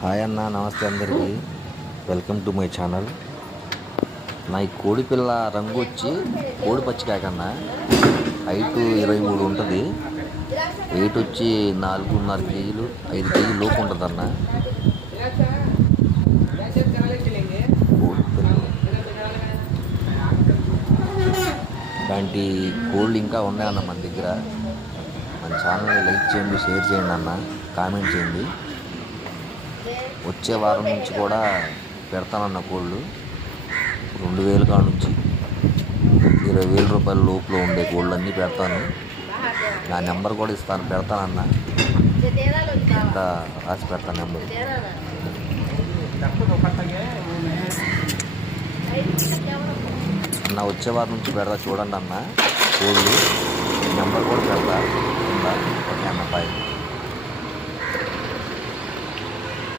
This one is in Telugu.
హాయ్ అన్న, నమస్తే అందరికీ. Welcome to my channel. నా ఈ కోడి పిల్ల రంగు వచ్చి కోడి పచ్చికాకన్న. హైటు 23 ఉంటుంది. వెయిట్ వచ్చి 4.5 కేజీలు 5 కేజీలు లోపు ఉంటుంది అన్న. కోడి పిల్ల ఇలాంటి కోళ్ళు ఇంకా ఉన్నాయన్న మన దగ్గర. మన ఛానల్ని లైక్ చేయండి, షేర్ చేయండి అన్న, కామెంట్ చేయండి. వచ్చే వారం నుంచి కూడా పెడతానన్న కోళ్ళు 2,000 కాడ నుంచి 20,000 రూపాయల లోపల ఉండే కోళ్ళు అన్నీ పెడతాను. నా నెంబర్ కూడా పెడతానన్న, ఇంకా రాసి పెడతాను నెంబర్. అన్న వచ్చే వారం నుంచి పెడతా చూడండి అన్న కోళ్ళు. నెంబర్ కూడా పెడతా. ఓకే అన్న, బాయ్.